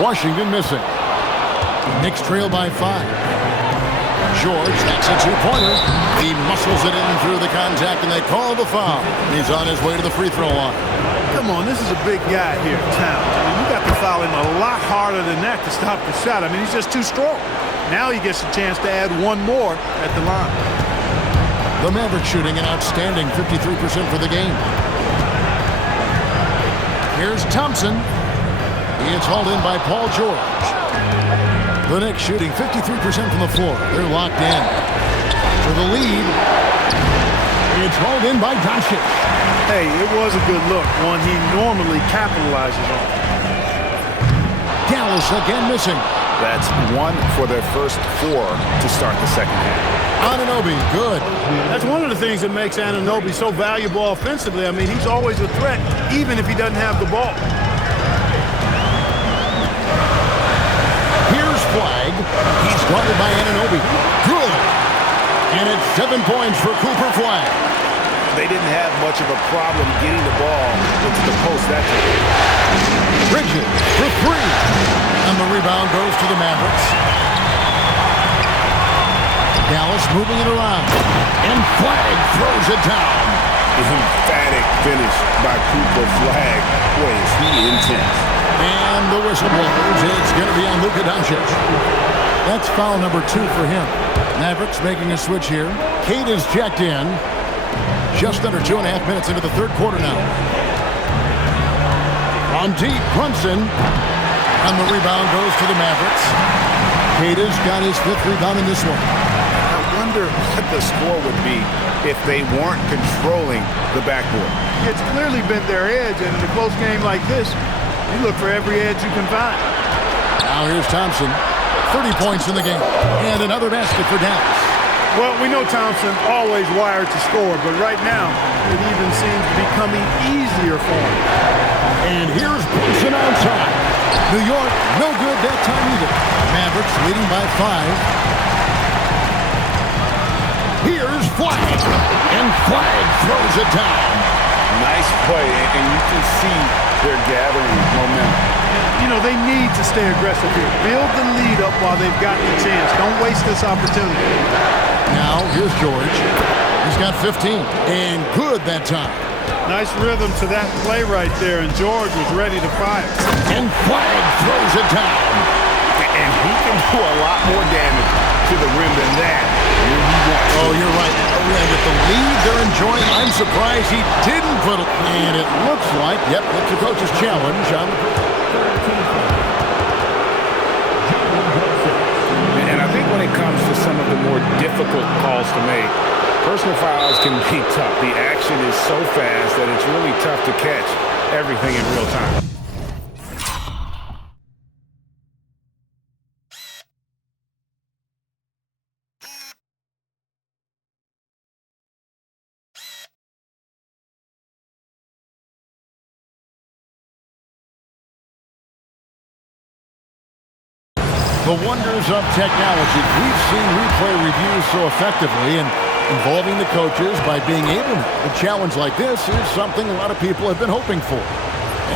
Washington missing. Knicks trail by 5. George, that's a two-pointer. He muscles it in through the contact, and they call the foul. He's on his way to the free throw line. Come on, this is a big guy here, Towns. I mean, you got to foul him a lot harder than that to stop the shot. I mean, he's just too strong. Now he gets a chance to add one more at the line. The Mavericks shooting an outstanding 53% for the game. Here's Thompson. He is hauled in by Paul George. The Knicks shooting 53% from the floor. They're locked in. For the lead, it's hauled in by Doncic. Hey, it was a good look, one he normally capitalizes on. Dallas again missing. That's 1 for their first 4 to start the second half. Anunoby, good. That's one of the things that makes Anunoby so valuable offensively. I mean, he's always a threat, even if he doesn't have the ball. Here's Flag. He's guarded by Anunoby. Good. And it's 7 points for Cooper Flag. They didn't have much of a problem getting the ball into the post that time. Bridges for 3. And the rebound goes to the Mavericks. Dallas moving it around. And Flag throws it down. Emphatic finish by Cooper Flag. Boy, is he intense. And the whistle blows. It's going to be on Luka Doncic. That's foul number 2 for him. Mavericks making a switch here. Cade is checked in. Just under 2.5 minutes into the third quarter now. On deep, Brunson. And the rebound goes to the Mavericks. Cade has got his 5th rebound in this one. I wonder what the score would be if they weren't controlling the backboard. It's clearly been their edge, and in a close game like this, you look for every edge you can find. Now here's Thompson. 30 points in the game. And another basket for Dallas. Well, we know Thompson always wired to score, but right now, it even seems to be coming easier for him. And here's Brunson outside. New York, no good that time either. Mavericks leading by 5. Here's Flag. And Flag throws it down. Nice play, and you can see they're gathering momentum. You know, they need to stay aggressive here. Build the lead up while they've got the chance. Don't waste this opportunity. Now, here's George. He's got 15. And good that time. Nice rhythm to that play right there, and George was ready to fire. And Flag throws it down. And he can do a lot more damage to the rim than that when he wants to. Oh, you're right. And with the lead they're enjoying, I'm surprised he didn't put it. And it looks like, yep, that's the coach's challenge on the 13th. And I think when it comes to some of the more difficult calls to make, personal fouls can be tough. The action is so fast that it's really tough to catch everything in real time. The wonders of technology. We've seen replay reviews so effectively, and involving the coaches by being able to. A challenge like this is something a lot of people have been hoping for.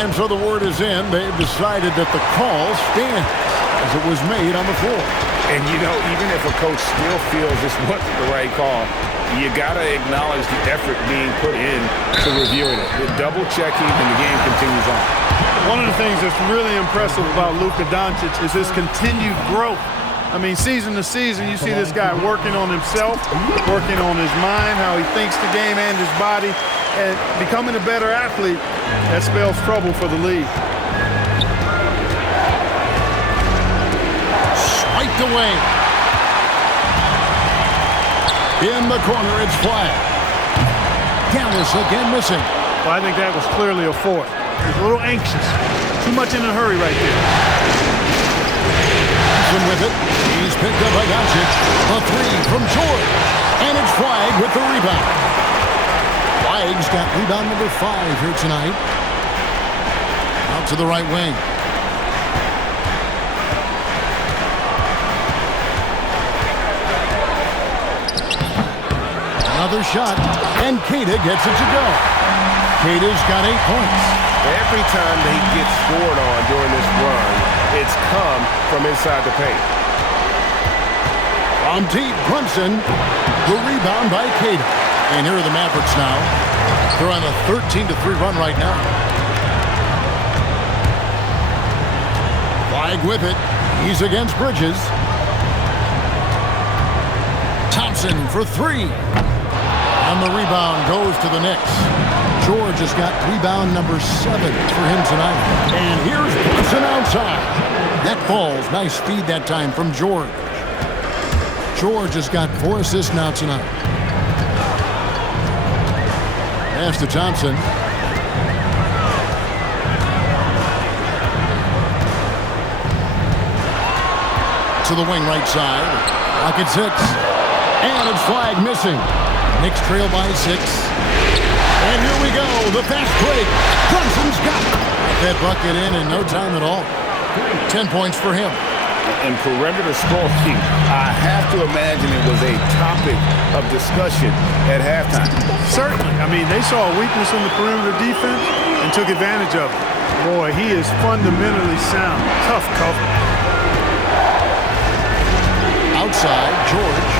And so the word is in. They've decided that the call stands as it was made on the floor. And, you know, even if a coach still feels this wasn't the right call, you got to acknowledge the effort being put in to reviewing it. The double-checking, and the game continues on. One of the things that's really impressive about Luka Doncic is his continued growth. I mean, season to season, you see this guy working on himself, working on his mind, how he thinks the game and his body, and becoming a better athlete. That spells trouble for the league. Swiped away. In the corner, it's Flag. Dallas again missing. Well, I think that was clearly a fourth. He's a little anxious. Too much in a hurry right there. With it. He's picked up by Doncic. A 3 from George. And it's Flag with the rebound. Flag's got rebound number 5 here tonight. Out to the right wing. Another shot. And Queta gets it to go. Queta's got 8 points. Every time they get scored on during this run, It's come from inside the paint. From deep, Brunson. The rebound by Cater. And here are the Mavericks now. They're on a 13-3 run right now. Flag with it. He's against Bridges. Thompson for three. And the rebound goes to the Knicks. George has got rebound number 7 for him tonight. And here's Brunson outside. That falls. Nice feed that time from George. George has got 4 assists now tonight. Pass to Thompson. To the wing right side. Clock at 6. And it's flag missing. Knicks trail by 6. And here we go. The fast break. Brunson's got it. That bucket in no time at all. 10 points for him. And perimeter scoring, I have to imagine it was a topic of discussion at halftime. Certainly. I mean, they saw a weakness in the perimeter defense and took advantage of it. Boy, he is fundamentally sound. Tough cover. Outside, George.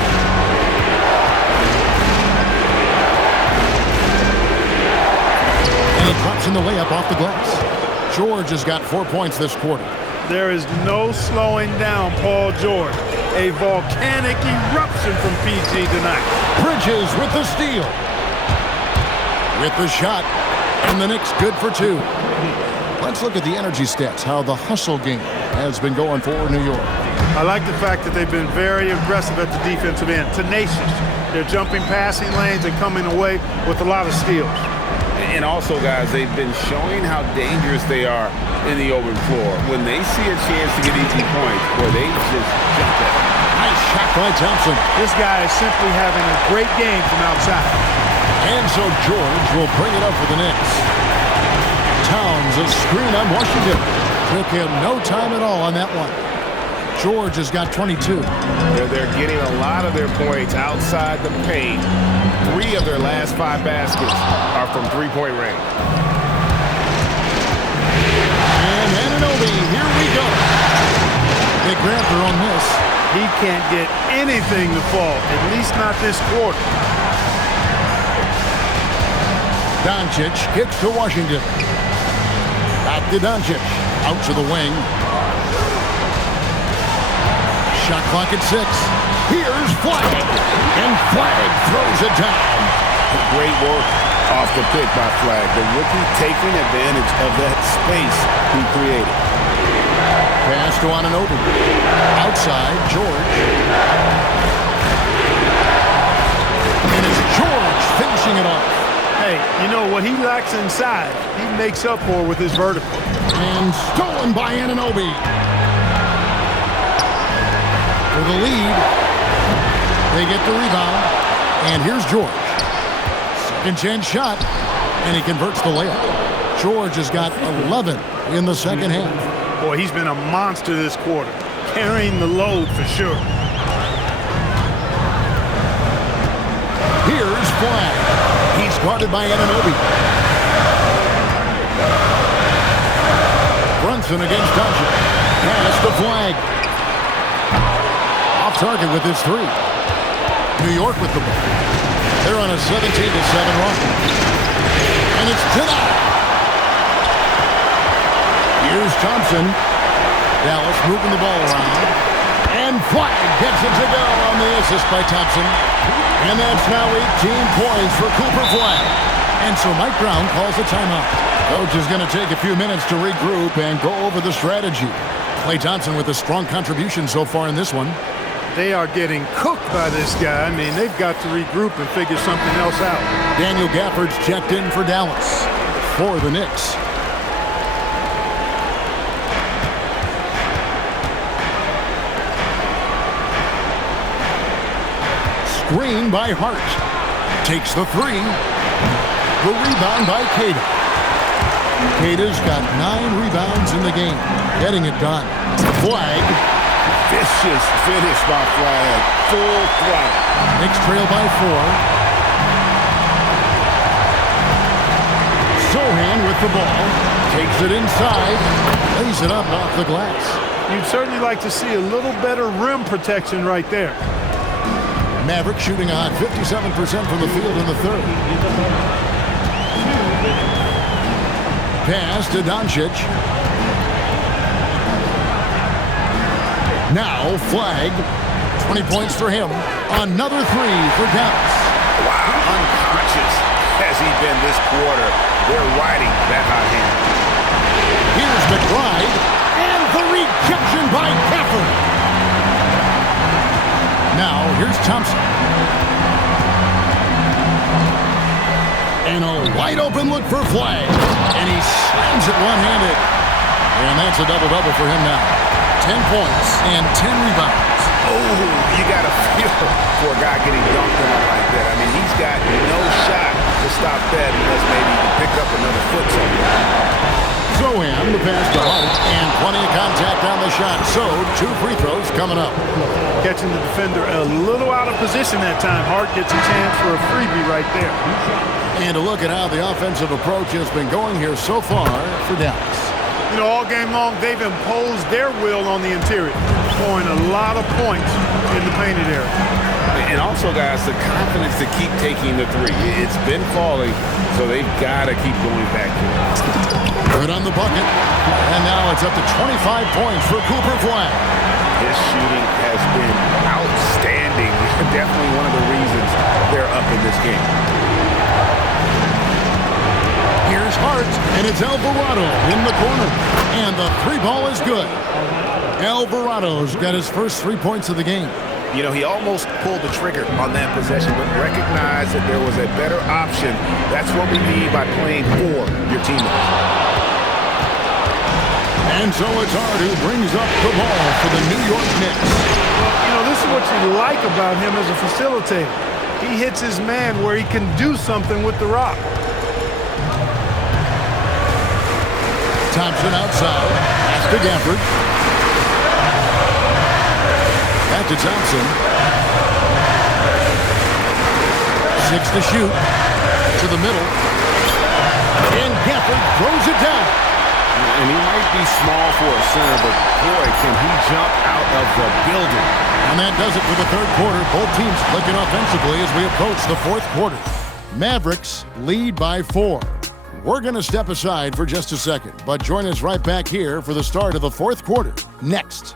And he drops in the layup off the glass. George has got 4 points this quarter. There is no slowing down Paul George. A volcanic eruption from PG tonight. Bridges with the steal. With the shot. And the Knicks good for 2. Let's look at the energy stats, how the hustle game has been going for New York. I like the fact that they've been very aggressive at the defensive end. Tenacious. They're jumping passing lanes and coming away with a lot of steals. And also, guys, they've been showing how dangerous they are in the open floor. When they see a chance to get easy points, well, they just jump at it. Nice shot by Thompson. This guy is simply having a great game from outside. And so George will bring it up for the Knicks. Towns a screen on Washington. Took him no time at all on that one. George has got 22. They're getting a lot of their points outside the paint. 3 of their last 5 baskets are from three-point range. And Anunoby, here we go. They grabbed her on this. He can't get anything to fall, at least not this quarter. Doncic kicks to Washington. Back to Doncic. Out to the wing. Shot clock at 6. Here's Flag. And Flag throws it down. Great work off the pick by Flag. The rookie taking advantage of that space he created. Pass to Anunoby. Outside, George. And it's George finishing it off. Hey, you know what he lacks inside, he makes up for with his vertical. And stolen by Anunoby. For the lead. They get the rebound. And here's George. Second chance shot. And he converts the layup. George has got 11 in the second half. Boy, he's been a monster this quarter. Carrying the load for sure. Here's Flag. He's guarded by Anunoby. Brunson against Doncic. Pass to Flag. Off target with his 3. New York with the ball. They're on a 17-7 run. And it's denied. Here's Thompson. Dallas moving the ball around. And Flag gets it to go on the assist by Thompson. And that's now 18 points for Cooper Flag. And so Mike Brown calls a timeout. Coach is going to take a few minutes to regroup and go over the strategy. Klay Thompson with a strong contribution so far in this one. They are getting cooked by this guy. I mean, they've got to regroup and figure something else out. Daniel Gafford's checked in for Dallas for the Knicks. Screen by Hart. Takes the 3. The rebound by Queta. Queta's got 9 rebounds in the game. Getting it done. Flag. Vicious finish by Flag. Full throttle. Knicks trail by 4. Sohan with the ball. Takes it inside. Lays it up off the glass. You'd certainly like to see a little better rim protection right there. Mavericks shooting a hot 57% from the field in the third. Pass to Doncic. Now flag. 20 points for him. Another three for Dallas. Wow, unconscious has he been this quarter. They're riding that hot hand. Here's McBride. And the rejection by Gafford. Now here's Thompson. And a wide open look for Flag. And he slams it one-handed. And that's a double-double for him now. 10 points and 10 rebounds. Oh, you got to feel for a guy getting dunked on like that. I mean, he's got no shot to stop that unless maybe he can pick up another foot somewhere. Zohan, the pass to Hart, and plenty of contact on the shot. So, 2 free throws coming up. Catching the defender a little out of position that time. Hart gets a chance for a freebie right there. And a look at how the offensive approach has been going here so far for Dallas. You know, all game long, they've imposed their will on the interior, scoring a lot of points in the painted area. And also, guys, the confidence to keep taking the three. It's been falling, so they've got to keep going back to it. Good on the bucket. And now it's up to 25 points for Cooper Flag. His shooting has been outstanding. Definitely one of the reasons they're up in this game. Here's Hart, and it's Alvarado in the corner. And the 3 ball is good. Alvarado's got his first 3 points of the game. You know, he almost pulled the trigger on that possession, but recognized that there was a better option. That's what we need by playing for your teammates. And so it's Hart who brings up the ball for the New York Knicks. Well, you know, this is what you like about him as a facilitator. He hits his man where he can do something with the rock. Thompson outside. Pass to Gafford. Back to Thompson. 6 to shoot. To the middle. And Gafford throws it down. And he might be small for a center, but boy, can he jump out of the building. And that does it for the third quarter. Both teams clicking offensively as we approach the fourth quarter. Mavericks lead by 4. We're going to step aside for just a second, but join us right back here for the start of the fourth quarter next.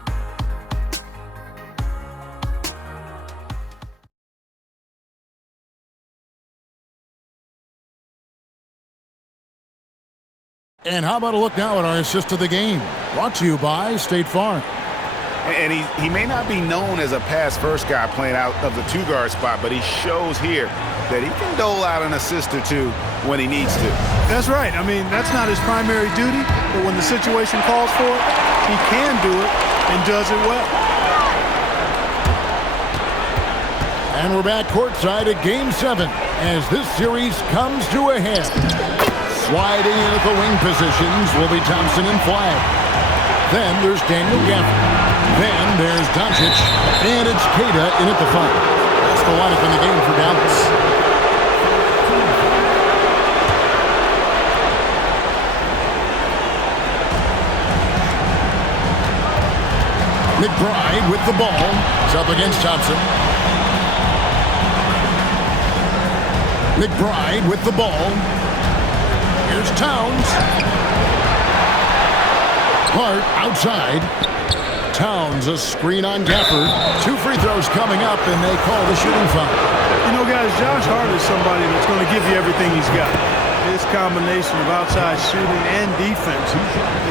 And how about a look now at our assist of the game? Brought to you by State Farm. And he may not be known as a pass-first guy playing out of the 2-guard spot, but he shows here that he can dole out an assist or 2 when he needs to. That's right. I mean, that's not his primary duty, but when the situation calls for it, he can do it and does it well. And we're back courtside at Game 7 as this series comes to a head. Sliding in at the wing positions will be Thompson and Flag. Then there's Daniel Gafford. Then there's Doncic. And it's Queta in at the 5. That's the lineup in the game for Dallas. McBride with the ball. It's up against Thompson. McBride with the ball. Here's Towns. Hart outside. Towns a screen on Gafford. 2 free throws coming up, and they call the shooting foul. You know, guys, Josh Hart is somebody that's going to give you everything he's got. His combination of outside shooting and defense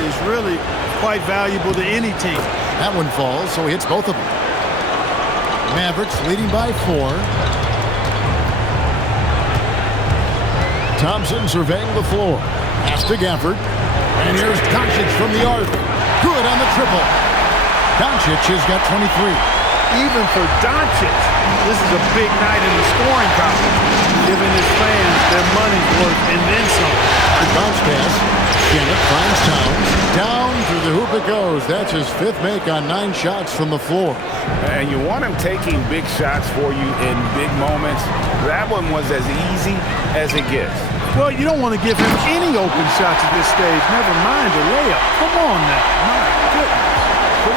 is really quite valuable to any team. That one falls, so he hits both of them. Mavericks leading by 4. Thompson surveying the floor. Pass to Gafford. And here's Doncic from the arc. Good on the triple. Doncic has got 23. Even for Doncic, this is a big night in the scoring column, giving his fans their money's worth and then some. Good bounce pass. Bennett finds Towns. Down through the hoop it goes. That's his 5th make on 9 shots from the floor. And you want him taking big shots for you in big moments. That one was as easy as it gets. Well, you don't want to give him any open shots at this stage, never mind a layup. Come on now. My goodness.